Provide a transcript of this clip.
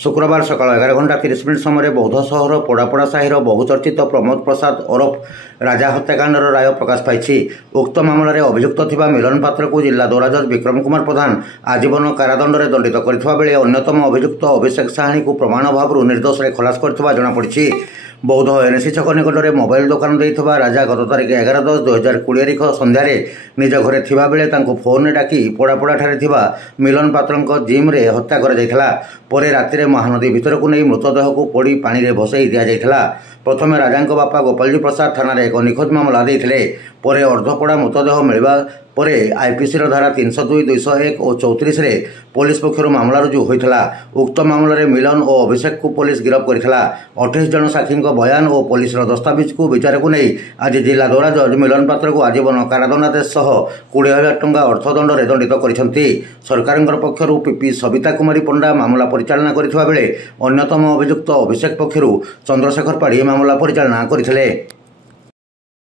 शुक्रवार सकाल 11:30 समय बौद्ध सहर पोड़ापड़ा साहिर बहुचर्चित प्रमोद प्रसाद ओरफ राजा हत्याकांडर राय प्रकाश पाई। उक्त मामलें अभियुक्त थिबा मिलन पात्र को जिला दौरा जज विक्रम कुमार प्रधान आजीवन कारादंड दंडित करथिबा बेले अन्यतम अभियुक्त अभिषेक साहानी को प्रमाण अभाव निर्दोष खलास करथिबा जଣାपड़ी। बौद्ध एनएसी छक निकट में मोबाइल दुकान देइथिबा राजा गत तारीख 11/10/2020 संध्यारे निज घरे थिबा बेले तांको फोन रे डाकी पोड़ापोड़ा ठारे थिबा मिलन पात्रंक जिम रे हत्या कर जायथिला। परे राति महानदी भितर को नहीं मृतदेह को पोड़ी पानी रे भसई दिया जायथिला। प्रथमे राजांक बापा गोपालजी प्रसाद थाना रे एक निखोज मामला देइथिले। परे अर्धपोड़ा मृतदेह मिलवा परे आईपीसी धारा 302, 201 और 34 रे पुलिस पक्षर मामला रुजु होइथिला। उक्त मामलें मिलन और अभिषेक को पुलिस गिरफ्त करथिला। 28 जन साक्षी बयान और पुलिस दस्तावेज को विचार को नहीं आज जिला दौरा जज मिलन पात्र को आजीवन कारादंडादेश सह 20,000 टंका अर्थदंड दंडित करछंती। सरकार पक्षर पीपी सविता कुमारी पंडा मामला परिचालना करथिबा बेले अन्यतम अभियुक्त अभिषेक पक्षर चंद्रशेखर पाढ़ी मामला परिचालना करथिले।